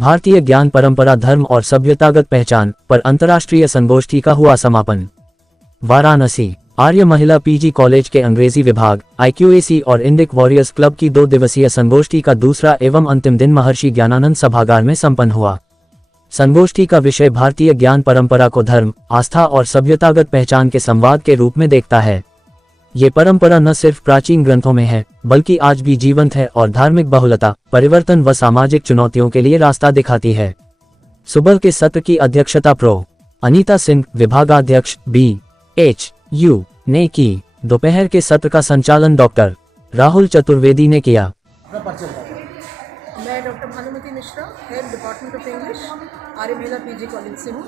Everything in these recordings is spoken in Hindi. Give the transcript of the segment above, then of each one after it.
भारतीय ज्ञान परंपरा, धर्म और सभ्यतागत पहचान पर अंतर्राष्ट्रीय संगोष्ठी का हुआ समापन। वाराणसी आर्य महिला पीजी कॉलेज के अंग्रेजी विभाग, IQAC और इंडिक वॉरियर्स क्लब की 2 दिवसीय संगोष्ठी का दूसरा एवं अंतिम दिन महर्षि ज्ञानानंद सभागार में संपन्न हुआ। संगोष्ठी का विषय भारतीय ज्ञान परंपरा को धर्म, आस्था और सभ्यतागत पहचान के संवाद के रूप में देखता है। ये परंपरा न सिर्फ प्राचीन ग्रंथों में है, बल्कि आज भी जीवंत है और धार्मिक बहुलता, परिवर्तन व सामाजिक चुनौतियों के लिए रास्ता दिखाती है। सुबह के सत्र की अध्यक्षता प्रो अनीता सिंह, विभागाध्यक्ष BHU ने की। दोपहर के सत्र का संचालन डॉक्टर राहुल चतुर्वेदी ने किया। मैं doctor Bhanumati Mishra, head department of English, Arya Mahila PG college से हूँ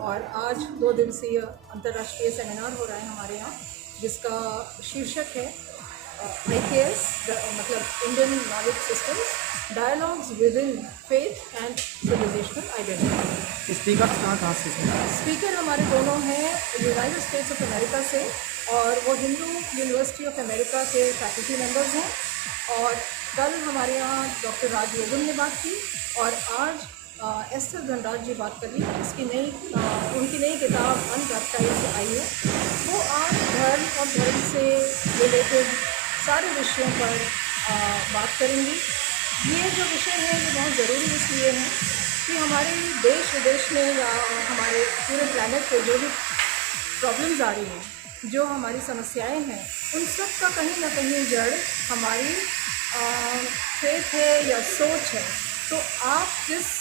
और आज 2 दिवसीय अंतर्राष्ट्रीय सेमिनार हो रहा है हमारे यहाँ, जिसका शीर्षक है IKS मतलब Indian knowledge systems, dialogues with in faith and civilisational identity. Speaker कहाँ से? स्पीकर हमारे दोनों हैं यूनाइटेड स्टेट्स ऑफ अमेरिका से, और वो हिंदू यूनिवर्सिटी ऑफ अमेरिका के फैकल्टी मेंबर्स हैं। और कल हमारे यहाँ डॉक्टर राज योगन ने बात की और आज एस्टर धनराज जी बात करी। उनकी नई किताब अनबैप्टाइज्ड आई है। वो आज धर्म और धर्म से रिलेटेड सारे विषयों पर बात करेंगी। ये जो विषय है ये बहुत ज़रूरी इसलिए है कि हमारे देश विदेश में या हमारे पूरे प्लैनेट पे जो भी प्रॉब्लम्स आ रही हैं, जो हमारी समस्याएं हैं, उन सब का कहीं ना कहीं जड़ हमारी फेथ है या सोच है। तो आप जिस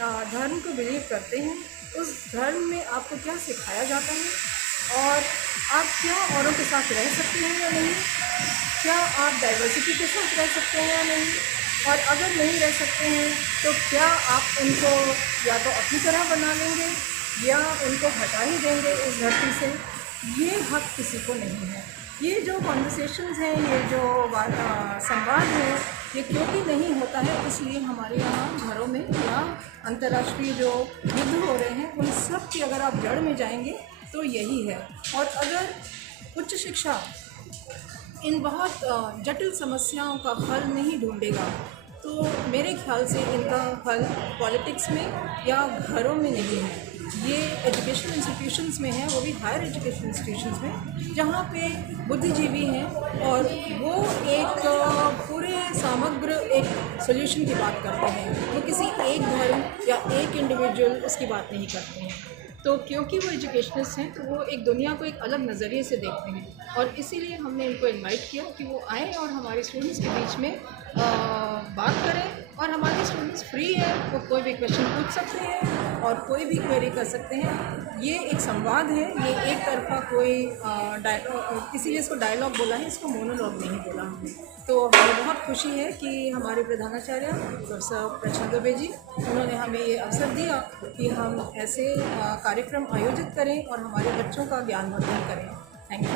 धर्म को बिलीव करते हैं, उस धर्म में आपको क्या सिखाया जाता है और आप क्या औरों के साथ रह सकते हैं या नहीं, क्या आप डाइवर्सिटी के साथ रह सकते हैं या नहीं, और अगर नहीं रह सकते हैं तो क्या आप उनको या तो अपनी तरह बना लेंगे या उनको हटा ही देंगे इस धरती से। ये हक किसी को नहीं है। ये जो कॉन्वर्सेशंस हैं, ये जो संवाद है, ये क्योंकि नहीं होता है, इसलिए हमारे यहाँ घरों में या अंतर्राष्ट्रीय जो युद्ध हो रहे हैं, उन सब की अगर आप जड़ में जाएंगे तो यही है। और अगर उच्च शिक्षा इन बहुत जटिल समस्याओं का हल नहीं ढूंढेगा तो मेरे ख्याल से इनका हल पॉलिटिक्स में या घरों में नहीं है। ये एजुकेशन इंस्टीट्यूशंस में है, वो भी हायर एजुकेशन इंस्टीट्यूशंस में, जहाँ पे बुद्धिजीवी हैं और वो एक पूरे समग्र एक सोल्यूशन की बात करते हैं। वो किसी एक धर्म या एक इंडिविजुअल उसकी बात नहीं करते हैं। तो क्योंकि वो एजुकेशनिस्ट हैं तो वो एक दुनिया को एक अलग नज़रिए से देखते हैं, और इसीलिए हमने इनको इनवाइट किया कि वो आएँ और हमारे स्टूडेंट्स के बीच में बात करें। और हमारे स्टूडेंट्स फ्री है, वो कोई भी क्वेश्चन पूछ सकते हैं और कोई भी क्वेरी कर सकते हैं। ये एक संवाद है, ये एक तरफा कोई डायलॉग, इसीलिए इसको डायलॉग बोला है, इसको मोनोलॉग नहीं बोला हमने। तो हमें बहुत खुशी है कि हमारे प्रधानाचार्य प्रोफेसर प्रशांत दुबे जी, उन्होंने हमें ये अवसर दिया कि हम ऐसे कार्यक्रम आयोजित करें और हमारे बच्चों का ज्ञानवर्धन करें। Thank you.